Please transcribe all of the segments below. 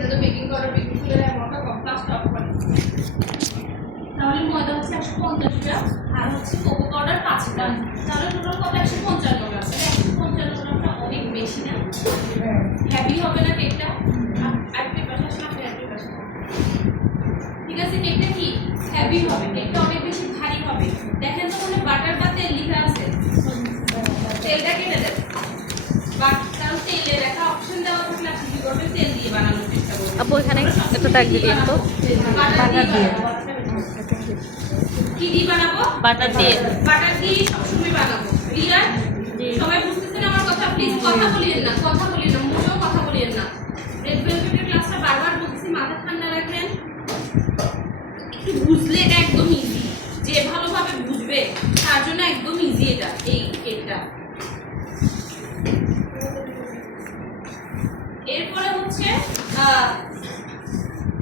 এটা তো baking powder baking সোডার অ্যামাউন্টটা কম, কাজটা অফ করে। তাহলে ময়দা হচ্ছে 150 গ্রাম আর হচ্ছে কোকো পাউডার 5 গ্রাম, তাহলে টোটাল কত 155 গ্রাম। 155 গ্রামটা অনেক বেশি না? হ্যাভি হবে না কেকটা? আরেকটা পাশে সাথে আরেকটা পাশে, ঠিক আছে? কেকটা কি হ্যাভি হবে, কেকটা অনেক বেশি ভারী হবে। দেখেন তো মানে বাটার বা তেল লেখা আছে, তেলটা কেটে দেন। কারণ তেলের একটা অপশন দেওয়া থাকলে আপনি কি করবেন, তেল দিয়ে বানানোর চেষ্টা করবেন। আপু এখানে একটা দাগ দিয়ে তো বাটার দিয়ে কি দিয়ে বানাবো? বাটার দিয়ে সবসময় বানাবো। ক্লিয়ার? সবাই বুঝতেছেন আমার কথা? প্লিজ কথা বলিয়েন না, কথা বলিয়েন না, মোটেও কথা বলিয়েন না। রেড ভেলভেটের ক্লাসটা বারবার বলছি, মাথা ঠান্ডা রাখেন। একটু বুঝলে এটা একদম ইজি, যে ভালোভাবে বুঝবে তার জন্য একদম ইজি এটা, এই কেকটা। এরপরে হচ্ছে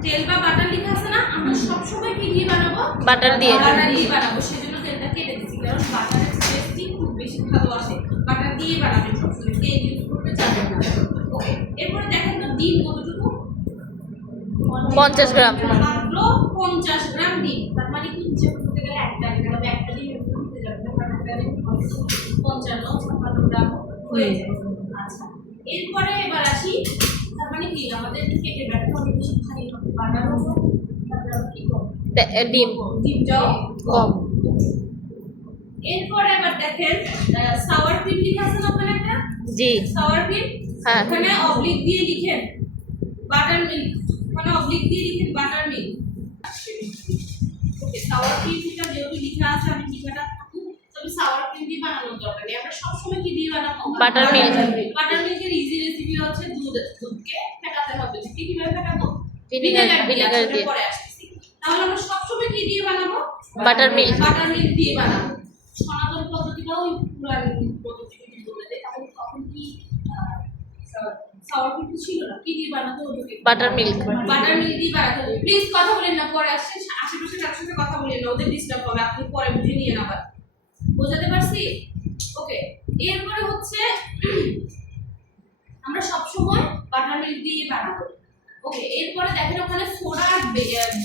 তেল বা বাটার লেখা আছে না, আমরা সবসময় কি দিয়ে বানাবো? বাটার দিয়ে বানাবো। সেজন্য তেলটা কেটে দিচ্ছি, কারণ বাটারের টেস্টই খুব বেশি ভালো আসে। বাটার দিয়ে বানাবেন সবসময়, তেল ইউজ করতে যাবেন না। ওকে, এরপরে দেখেন তো ডিম কতটুকু? 50 গ্রাম। মাত্র 50 গ্রাম ডিম। তার মানে কি হিসাব করতে গেলে একটা ডিম হতে যাবে, 55-56 গ্রাম হয়ে যায়। আচ্ছা, এরপরে এবার আসি, তার মানে কি আমাদের কেকের ব্যাটার অনেক বেশি ভারী হবে, বাটার হবে, তারপর কি হবে? ডিমটাও কম। এরপরে আবার দেখেন সাওয়ার ক্রিম লেখা আছে না ওখানে একটা? জি, সাওয়ার ক্রিম। হ্যাঁ। ওখানে অবলিক দিয়ে লিখেন বাটার মিল্ক, ওখানে অবলিক দিয়ে লিখেন বাটার মিল্ক। ওকে, সাওয়ার ক্রিমটা যেহেতু লেখা আছে, আমি লেখাটা থাকুক, তবে সাওয়ার ক্রিম দিয়ে বানানোর দরকার নেই। আমরা সবসময় কি দিয়ে বানাবো? Butter milk. বাটার মিল্কের ইজি রেসিপি হচ্ছে দুধকে ফেটাতে হবে। কিভাবে ফেটাবো? ভিনেগার দিয়ে। পরে আসছি। তাহলে আমরা সবসময় কি দিয়ে বানাবো? বাটার মিল্ক দিয়ে বানাবো। সনাতন পদ্ধতিটাও পুরান পদ্ধতি বলে দেয়। তাহলে তখন কি সাওয়ার ক্রিম ছিল না, কি দিয়ে বানাতে হতো? বাটার মিল্ক দিয়ে বানাতে হবে। প্লিজ কথা বলেন না, পরে আসছে আশেপাশে কারোর সাথে কথা বলেন না, ওদের ডিস্টার্ব হবে। আপনি পরে বুঝে নিয়ে আবার, বোঝাতে পারছি? ওকে, এরপরে হচ্ছে আমরা সবসময় বাটার মিল্ক দিয়ে বানাবো। ওকে, এরপরে দেখেন ওখানে সোডা আর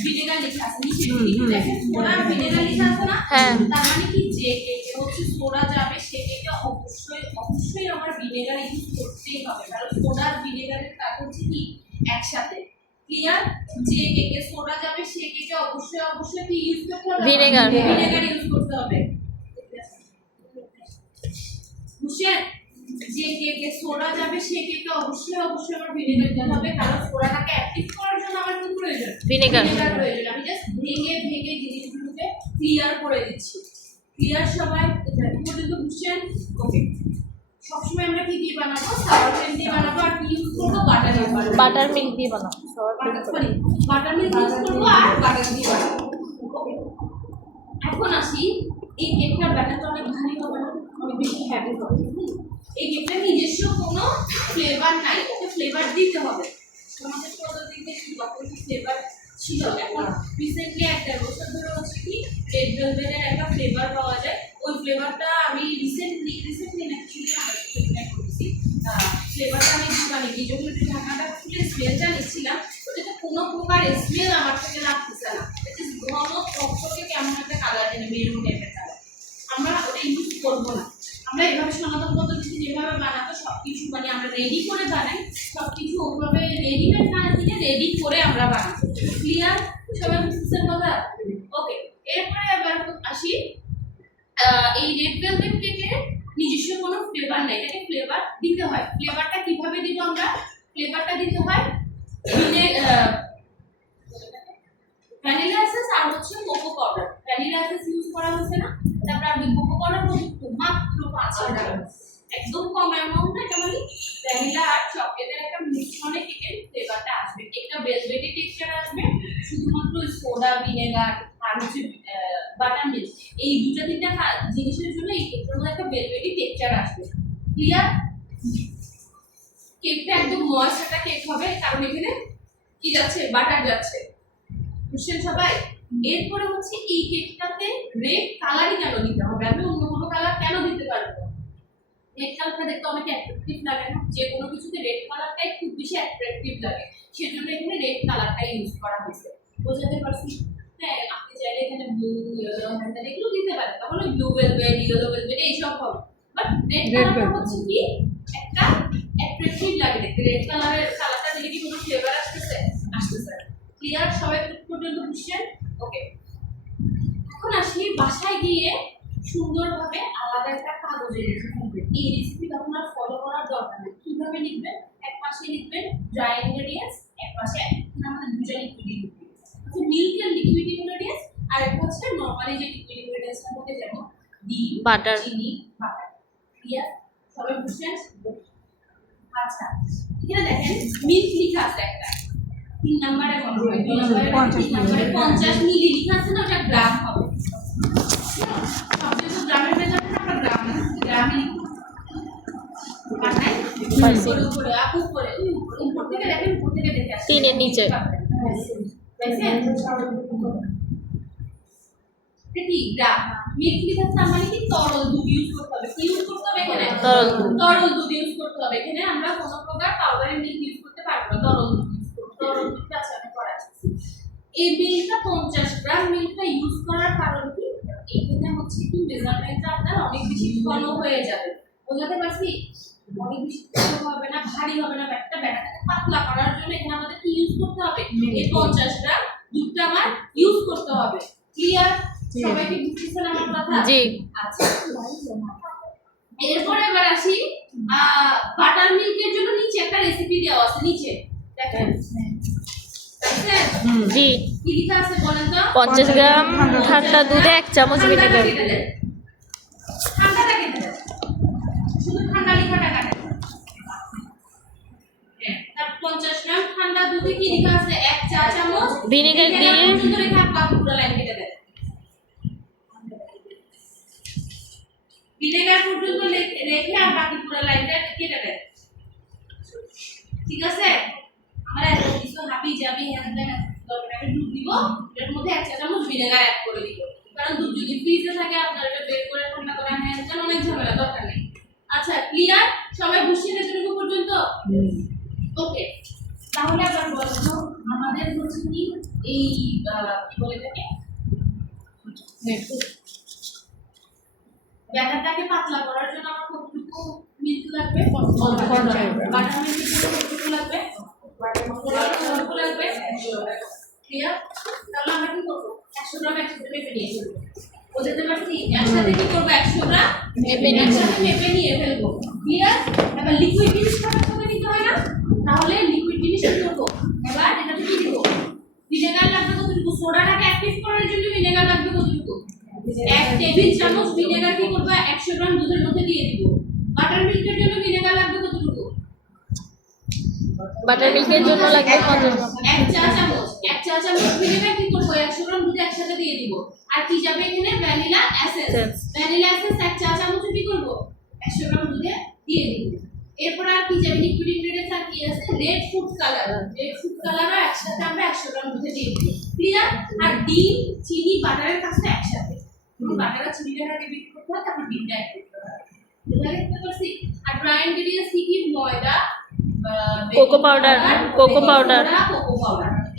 ভিনেগার লেখা আছে নিচে, দেখেন সোডা আর ভিনেগার লেখা আছে না? হ্যাঁ। তার মানে কি যে কেকে হচ্ছে সোডা যাবে, সে কেকে অবশ্যই আমরা ভিনেগার ইউজ করতেই হবে, কারণ সোডা আর ভিনেগারের কাজ হচ্ছে কি একসাথে। ক্লিয়ার? যে কেকে সোডা যাবে, সে কেকে অবশ্যই কি ইউজ করতে হবে? ভিনেগার ইউজ করতে হবে। বুঝছেন? যে কেকে সোডা যাবে, সে কেকে অবশ্যই আমার ভিনেগার দিতে হবে, কারণ সোডাটাকে অ্যাক্টিভ করার জন্য আমার কি প্রয়োজন? ভিনেগার প্রয়োজন। আমি জাস্ট ভেঙে জিনিসগুলোকে ক্লিয়ার করে দিচ্ছি। ক্লিয়ার সবাই? এটা পর্যন্ত বুঝছেন? ওকে, সবসময় আমরা কি দিয়ে বানাবো? সাওয়ার ক্রিম দিয়ে বানাবো। আর কি ইউজ করবো? বাটার মিল্ক দিয়ে বানাবো। বাটার মিল্ক ইউজ করবো আর বাটার দিয়ে বানাবো। ওকে, এখন আসি, এই কেকটার ব্যাটারটা অনেক ভারী হবে না, অনেক বেশি হ্যাভি হবে। এই কেকটার নিজস্ব কোনো ফ্লেভার নাই, ওকে ফ্লেভার দিতে হবে। আমাদের পদ্ধতিতে ফ্লেভার ছিল, এখন রিসেন্টলি 1-1.5 বছর ধরে হচ্ছে কি রেড ভেলভেটের একটা ফ্লেভার পাওয়া যায়। ওই ফ্লেভারটা আমি রিসেন্টলি করেছি। ফ্লেভারটা আমি মানে কি যখন একটু ঢাকাটা খুলে স্মেলটা নিচ্ছিলাম, ওটাতে কোনো প্রকার স্মেল আমার থেকে লাগতেছে না। ঘন টকটকে কেমন একটা কালার, যেন মেরুন টাইপের কালার। আমরা ওটা ইউজ করবো না। আমরা এভাবে সনাতন পদ্ধতিতে যেভাবে বানাতো সবকিছু মানে আমরা রেডি করে বানাই, সবকিছু ওইভাবে রেডিমেড না কিনে রেডি করে আমরা বানাই। ক্লিয়ার? সবাই বুঝতেছেন কথা? ওকে, এরপরে আবার আসি, এই রেড ভেলভেট কেকের নিজস্ব কোনো ফ্লেভার নেই, এটাকে ফ্লেভার দিতে হয়। ফ্লেভারটা কিভাবে দিব আমরা? ফ্লেভারটা দিতে হয় ভ্যানিলা এসেন্স আর হচ্ছে cocoa powder. Vanilla essence use করা হচ্ছে না, তারপর আমি কোকো পাউডার মাত্র 5 গ্রাম, একদম কম অ্যামাউন্ট। এটা মানে ভ্যানিলা আর চকলেটের একটা মিশ্রণে কেকের ফ্লেভারটা আসবে, কেকটা ভেলভেটি টেক্সচার আসবে। শুধুমাত্র সোডা, ভিনেগার আর হচ্ছে বাটার মিল্ক, এই দুটো তিনটা জিনিসের জন্য এই কেকটার মধ্যে একটা ভেলভেটি টেক্সচার আসবে। ক্লিয়ার? কেকটা একদম ময়েস্ট একটা কেক হবে, কারণ এখানে কি যাচ্ছে? বাটার যাচ্ছে। বুঝছেন সবাই? এরপরে হচ্ছে এই কেকটাতে রেড কালারই কেন দিতে হবে? আমি অন্য কোনো কালার কেন দিতে পারবো? রেড কালারটা দেখতে অনেক অ্যাট্রাকটিভ লাগে না? যে কোনো কিছুতে রেড কালারটাই খুব বেশি অ্যাট্রাকটিভ লাগে। সেজন্য এখানে রেড কালারটা ইউজ করা হয়েছে। বোঝাতে পারছি? হ্যাঁ, আপনি চাইলে এখানে ব্লু, ইয়েলো, হ্যান্ডেল এগুলো দিতে পারেন, তাহলে ব্লু ভেলভেট, ইয়েলো ভেলভেট এইসব হবে। বাট রেড কালারটা হচ্ছে কি একটা অ্যাট্রাকটিভ লাগে দেখতে। রেড কালারটা দিলে কি কোনো ফ্লেভার আসতেছে? আসতেছে। ক্লিয়ার? সবাই পর্যন্ত বুঝছেন? ওকে। এখন আসি বাসায় গিয়ে সুন্দরভাবে আলাদা একটা কাগজে লিখে ফেলবেন। এই রেসিপি তখন আর ফলো করার দরকার নেই। কিভাবে লিখবেন? এক পাশে লিখবেন ড্রাই ইনগ্রেডিয়েন্টস, এক পাশে আমাদের দুটো লিকুইড ইনগ্রেডিয়েন্টস। আচ্ছা, মিল্ক এন্ড লিকুইড ইনগ্রেডিয়েন্টস আর একটা হচ্ছে নরমালি যে লিকুইড ইনগ্রেডিয়েন্টস থাকে, যেমন ডিম, বাটার, চিনি, বাটার। ক্লিয়ার? সবাই বুঝছেন? আচ্ছা, এখানে দেখেন মিল্ক লেখা আছে একটা 3 নম্বরে মনে হয় 2 নম্বরে 50 মিলি লেখা আছে না, ওটা গ্রাম হবে। সবচেয়ে গ্রামের মেজারটা আমরা গ্রামে লিখব। উপরে আপু উপর থেকে দেখেন, উপর থেকে দেখে আসেন। 3 এর নিচে। কি গ্রাম মিল্ক লেখা আছে, মানে কি তরল দুধ ইউজ করতে হবে। কি ইউজ করতে হবে এখানে? তরল দুধ ইউজ করতে হবে। এখানে আমরা কোনো প্রকার পাউডারের মিল্ক ইউজ করতে পারবো না, তরল দুধ ইউজ করতে হবে। তরল দুধটা আছে আমি করাচ্ছি। এই মিল্কটা 50 গ্রাম মিল্কটা ইউজ করার কারণ কি? এখানে হচ্ছে কি মেজারমেন্টটা আপনার অনেক বেশি ঘন হয়ে যাবে। বোঝাতে পারছি? অনেক বেশি ঘন হবে না, ভারী হবে না, ব্যাটাটাকে পাতলা করার জন্য এখানে আমাদের কি ইউজ করতে হবে? এই 50 গ্রাম দুধটা আমার ইউজ করতে হবে। ক্লিয়ার? সবাই কি বুঝছেন আমার কথা? জি। আচ্ছা, এরপর এবার আসি বাটার মিল্কের জন্য নিচে একটা রেসিপি দেওয়া আছে, নিচে দেখেন। জি। কি লেখা আছে বলেন তো? 50 গ্রাম ঠান্ডা দুধে 1 চামচ ভিনেগার। ঠান্ডাটা কেটে দেন, শুধু ঠান্ডা লেখাটা কাটেন। হ্যাঁ, তার 50 গ্রাম ঠান্ডা দুধে কি লেখা আছে? 1 চা চামচ ভিনেগার দিয়ে পর্যন্ত রেখে বাকি পুরো লাইন কেটে দেন। ভিনেগার পর্যন্ত রেখে আর বাকি পুরো লাইনটা কেটে দেন। ঠিক আছে? আমরা এত কিছু হাবি যাবি হ্যাঁ দরকার আমি দুধ দিব, এর মধ্যে 1 চা চামচ ভিনেগার অ্যাড করে দিব, কারণ দুধ যদি ফ্রিজে থাকে আপনার এটা বের করে ঠান্ডা করা হ্যাঁ যেন অনেক ঝামেলা, দরকার নেই। আচ্ছা, ক্লিয়ার? সবাই বুঝছেন এতটুকু পর্যন্ত? ওকে, তাহলে আবার বলবো আমাদের হচ্ছে কি এই কি বলে থাকে ব্যাটারটাকে পাতলা করার জন্য আমার কতটুকু মিল্ক লাগবে? বাটার মিল্কের জন্য কতটুকু লাগবে? কতটুকু লাগবে? ক্লিয়ার? তাহলে আমরা কি করব? 100 গ্রাম একসাথে মেপে নিয়ে ফেলবো। বুঝতে পারছি? একসাথে কি করব? 100 গ্রাম একসাথে মেপে নিয়ে ফেলবো। ক্লিয়ার? এবার লিকুইড জিনিসটা করে নিতে হয় না? তাহলে লিকুইড জিনিস কি করব? এবার এটাতে কি দিব? ভিনেগার লাগবে কতটুকু? সোডাটাকে অ্যাক্টিভ করার জন্য ভিনেগার লাগবে কতটুকু? 1 টেবিল চামচ ভিনেগার কি করব? 100 গ্রাম দুধের মধ্যে দিয়ে দিব। বাটার মিল্কের জন্য ভিনেগার লাগবে কতটুকু? বাটার মিল্কের জন্য লাগবে 50 গ্রাম। 1 চা চামচ। 1 চা চামচ ভিনেগার কি করব? 100 গ্রাম দুধ একসাথে দিয়ে দিব। আর কি যাবে এখানে? Vanilla essence. ভ্যানিলা এসেন্স 1 চা চামচ কি করব? 100 গ্রাম দুধে দিয়ে দিব। এরপর আর কি যাবে? লিকুইড ইনগ্রেডিয়েন্টস আর কি আছে? Red food colour. Red food কালারও একসাথে আমরা 100 গ্রাম দুধে দিয়ে দিব। ক্লিয়ার? আর ডিম, চিনি, বাটারের কাজটা একসাথে। বাটার আর চিনিটাকে বিট করতে হয়, তারপর ডিমটা অ্যাড করতে হয়। বুঝতে পারছি? আর ড্রাই ইনগ্রেডিয়েন্টস কি? ময়দা, কোকো পাউডার, কোকো পাউডার,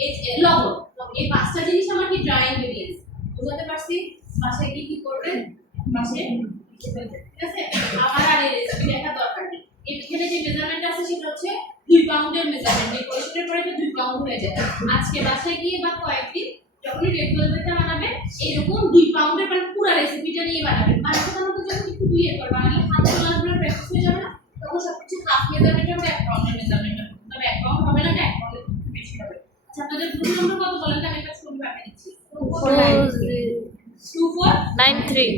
এই লবণ। এই 5টা জিনিস আমার কি ড্রাই ইনগ্রেডিয়েন্টস। বুঝতে পারছি? বাসায় কি করবেন? বাসায় ঠিক আছে? আমার আর এই রেসিপি দেখা দরকার নেই। এখানে যে মেজারমেন্ট আছে সেটা হচ্ছে 2 পাউন্ডের মেজারমেন্ট। এই কোশ্চেনের পরে তো 2 পাউন্ড হয়ে যায়। আজকে বাসায় গিয়ে বা কয়েকদিন যখনই রেড ভেলভেটটা বানাবেন এরকম 2 পাউন্ডের মানে পুরো রেসিপিটা নিয়ে বানাবেন। বানাতে বানাতে যখন একটু দুইয়ে করে বানালে হাতে লাগবে প্র্যাকটিস হয়ে যাবে না, তখন সবকিছু হাফ মেজারমেন্ট হবে, 1 পাউন্ডের মেজারমেন্ট হবে। তবে 1 পাউন্ড হবে না, 1 পাউন্ডের বেশি হবে। আচ্ছা, আপনাদের গ্রুপ নাম্বার কত বলেন তো? আমি একটা ফোন পাঠিয়ে দিচ্ছি। 2493।